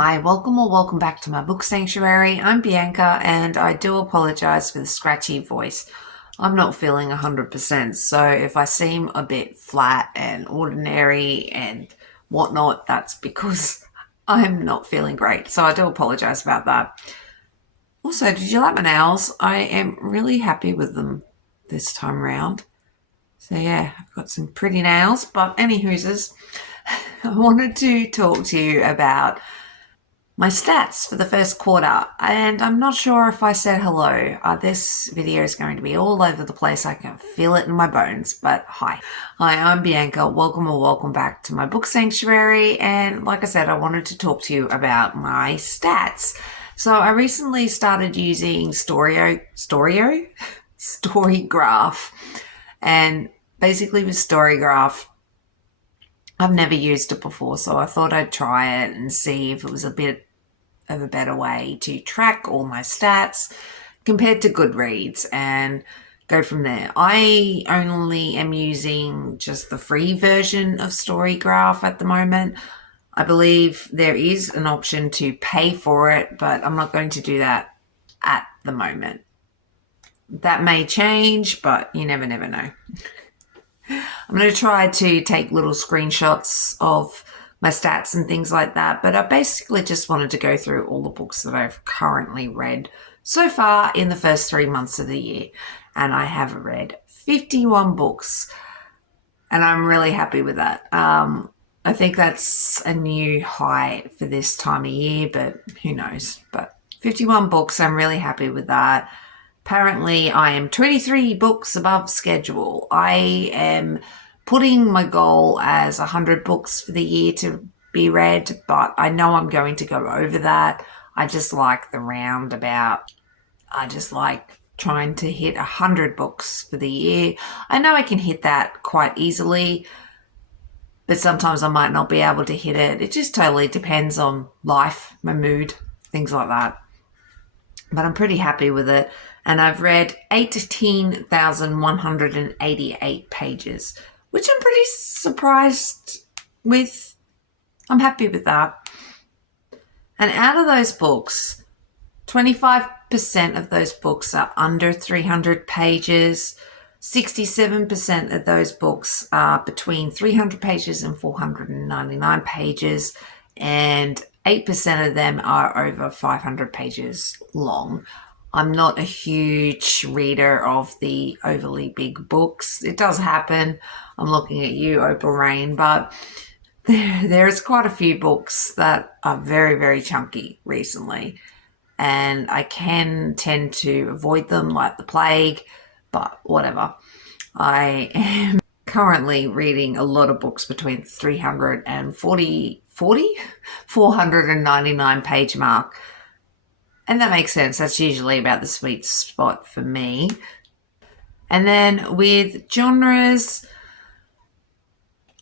Hi, welcome or welcome back to my book sanctuary. I'm Bianca and I do apologize for the scratchy voice. I'm not feeling 100%, so if I seem a bit flat and ordinary and whatnot, that's because I'm not feeling great. So I do apologize about that. Also, did you like my nails? I am really happy with them this time round. So yeah, I've got some pretty nails, but any hoosers, I wanted to talk to you about my stats for the first quarter, and I'm not sure if I said hello. This video is going to be all over the place. I can feel it in my bones, but hi. Hi, I'm Bianca. Welcome or welcome back to my book sanctuary. And like I said, I wanted to talk to you about my stats. So I recently started using Storygraph, and basically with Storygraph, I've never used it before, so I thought I'd try it and see if it was a bit of a better way to track all my stats compared to Goodreads and go from there. I only am using just the free version of Storygraph at the moment. I believe there is an option to pay for it, but I'm not going to do that at the moment. That may change, but you never know. I'm going to try to take little screenshots of my stats and things like that, but I basically just wanted to go through all the books that I've currently read so far in the first 3 months of the year. And I have read 51 books, and I'm really happy with that. I think that's a new high for this time of year, but who knows. But 51 books, I'm really happy with that. Apparently, I am 23 books above schedule. I am putting my goal as 100 books for the year to be read, but I know I'm going to go over that. I just like the roundabout. I just like trying to hit 100 books for the year. I know I can hit that quite easily, but sometimes I might not be able to hit it. It just totally depends on life, my mood, things like that. But I'm pretty happy with it. And I've read 18,188 pages, which I'm pretty surprised with. I'm happy with that. And out of those books, 25% of those books are under 300 pages. 67% of those books are between 300 pages and 499 pages. And 8% of them are over 500 pages long. I'm not a huge reader of the overly big books. It does happen. I'm looking at you, Oprah Rain, but there's quite a few books that are very chunky recently, and I can tend to avoid them like the plague, but whatever. I am currently reading a lot of books between 300 and 499 page mark. And that makes sense. That's usually about the sweet spot for me. And then with genres,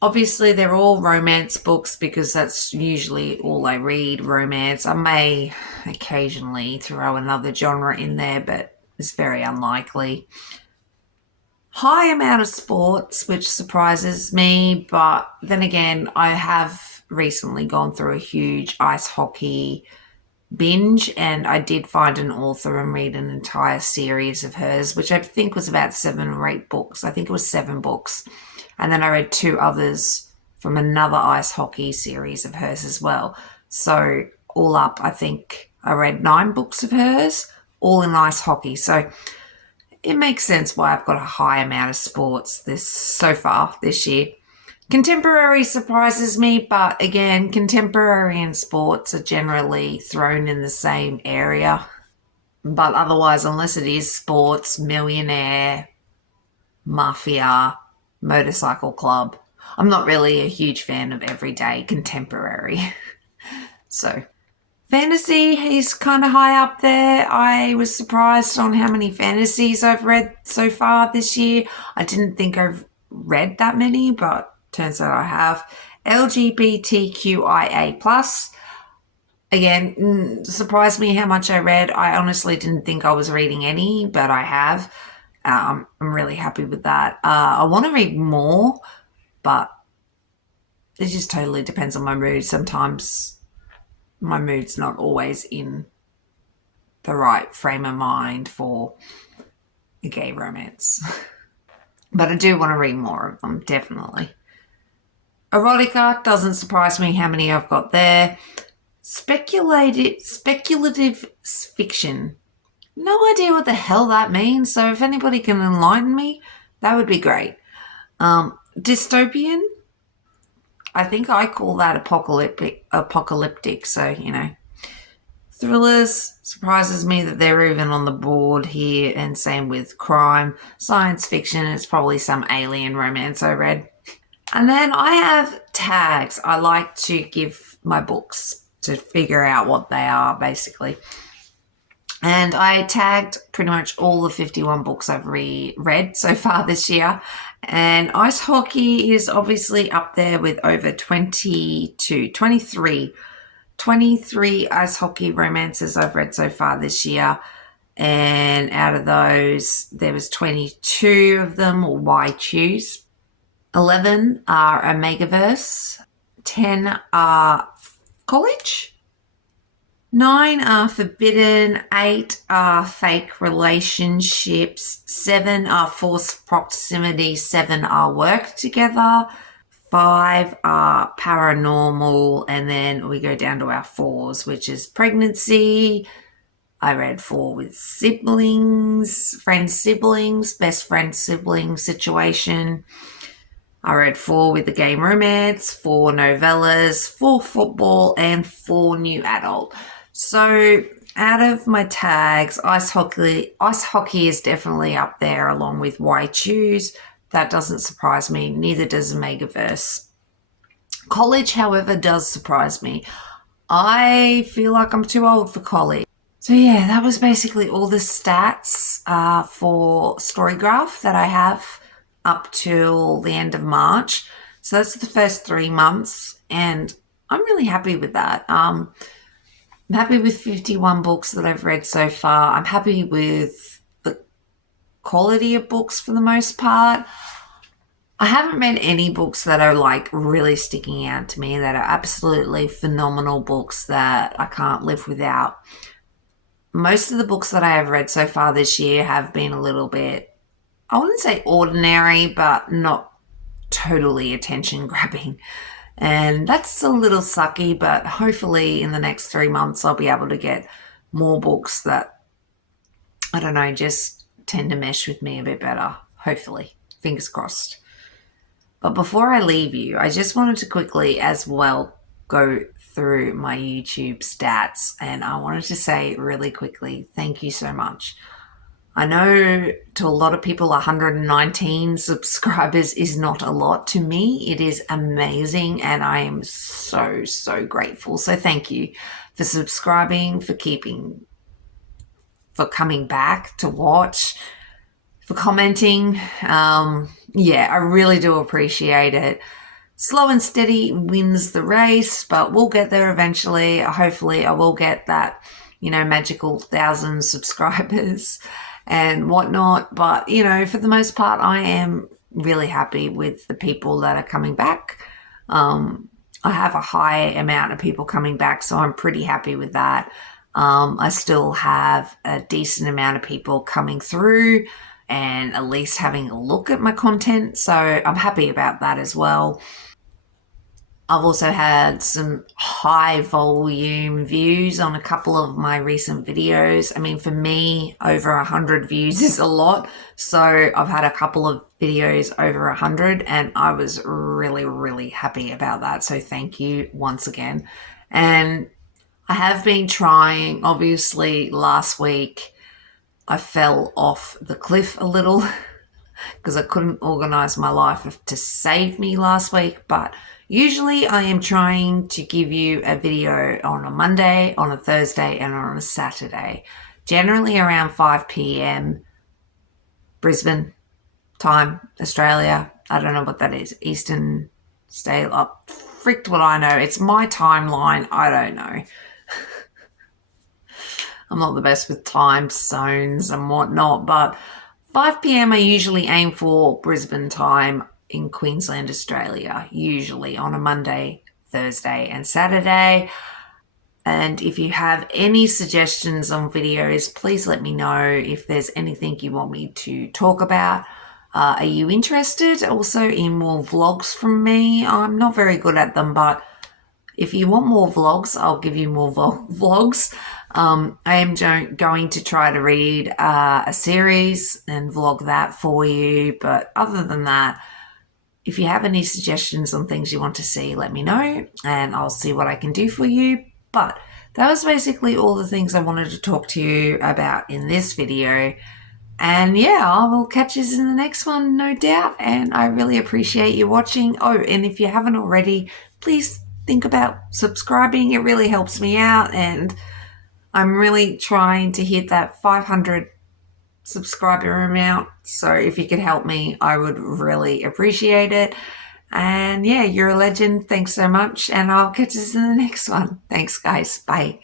obviously they're all romance books because that's usually all I read, romance. I may occasionally throw another genre in there, but it's very unlikely. High amount of sports, which surprises me, but then again, I have recently gone through a huge ice hockey binge, and I did find an author and read an entire series of hers, which I think was about 7 or 8 books. I think it was 7 books. And then I read 2 others from another ice hockey series of hers as well. So all up, I think I read 9 books of hers, all in ice hockey. So it makes sense why I've got a high amount of sports so far this year. Contemporary surprises me, but again, contemporary and sports are generally thrown in the same area. But otherwise, unless it is sports, millionaire, mafia, motorcycle club, I'm not really a huge fan of everyday contemporary. So fantasy is kind of high up there. I was surprised on how many fantasies I've read so far this year. I didn't think I've read that many, but turns out I have. LGBTQIA+. Again, surprised me how much I read. I honestly didn't think I was reading any, but I have. I'm really happy with that. I want to read more, but it just totally depends on my mood. Sometimes my mood's not always in the right frame of mind for a gay romance. But I do want to read more of them, definitely. Erotica, doesn't surprise me how many I've got there. Speculative fiction. No idea what the hell that means, so if anybody can enlighten me, that would be great. Dystopian, I think I call that apocalyptic, so, you know. Thrillers, surprises me that they're even on the board here, and same with crime. Science fiction, it's probably some alien romance I read. And then I have tags. I like to give my books to figure out what they are, basically. And I tagged pretty much all the 51 books I've read so far this year. And ice hockey is obviously up there with over 23 ice hockey romances I've read so far this year. And out of those, there was 22 of them. Why choose? 11 are Omegaverse. 10 are college. 9 are forbidden. 8 are fake relationships. 7 are forced proximity. 7 are work together. 5 are paranormal. And then we go down to our 4s, which is pregnancy. I read 4 with siblings, best friend sibling situation. I read 4 with the game romance, 4 novellas, 4 football, and 4 new adult. So out of my tags, ice hockey is definitely up there along with Why Choose. That doesn't surprise me. Neither does Omegaverse. College, however, does surprise me. I feel like I'm too old for college. So yeah, that was basically all the stats for Storygraph that I have up till the end of March. So that's the first 3 months, and I'm really happy with that. I'm happy with 51 books that I've read so far. I'm happy with the quality of books for the most part. I haven't read any books that are like really sticking out to me, that are absolutely phenomenal books that I can't live without. Most of the books that I have read so far this year have been a little bit, I wouldn't say ordinary, but not totally attention grabbing. And that's a little sucky, but hopefully in the next 3 months I'll be able to get more books that, I don't know, just tend to mesh with me a bit better. Hopefully. Fingers crossed. But before I leave you, I just wanted to quickly as well go through my YouTube stats, and I wanted to say really quickly, thank you so much. I know to a lot of people 119 subscribers is not a lot. To me, it is amazing, and I am so, so grateful. So thank you for subscribing, for coming back to watch, for commenting. Yeah, I really do appreciate it. Slow and steady wins the race, but we'll get there eventually. Hopefully I will get that, magical 1,000 subscribers and whatnot. But, for the most part, I am really happy with the people that are coming back. I have a high amount of people coming back, so I'm pretty happy with that. I still have a decent amount of people coming through and at least having a look at my content, so I'm happy about that as well. I've also had some high volume views on a couple of my recent videos. I mean, for me, over 100 views is a lot. So I've had a couple of videos over 100, and I was really, really happy about that. So thank you once again. And I have been trying, obviously last week I fell off the cliff a little because I couldn't organize my life to save me last week, but usually I am trying to give you a video on a Monday, on a Thursday, and on a Saturday, generally around 5 p.m. Brisbane time, Australia. I don't know what that is. Eastern State. Oh, fricked what I know. It's my timeline. I don't know. I'm not the best with time zones and whatnot, but 5 p.m. I usually aim for Brisbane time in Queensland, Australia, usually on a Monday, Thursday, and Saturday. And if you have any suggestions on videos, please let me know if there's anything you want me to talk about. Are you interested also in more vlogs from me? I'm not very good at them, but if you want more vlogs, I'll give you more vlogs. I am going to try to read a series and vlog that for you. But other than that, if you have any suggestions on things you want to see, let me know and I'll see what I can do for you. But that was basically all the things I wanted to talk to you about in this video. And yeah, I will catch you in the next one, no doubt. And I really appreciate you watching. Oh, and if you haven't already, please think about subscribing. It really helps me out. And I'm really trying to hit that 500 subscriber amount. So if you could help me, I would really appreciate it. And yeah, you're a legend. Thanks so much. And I'll catch you in the next one. Thanks, guys. Bye.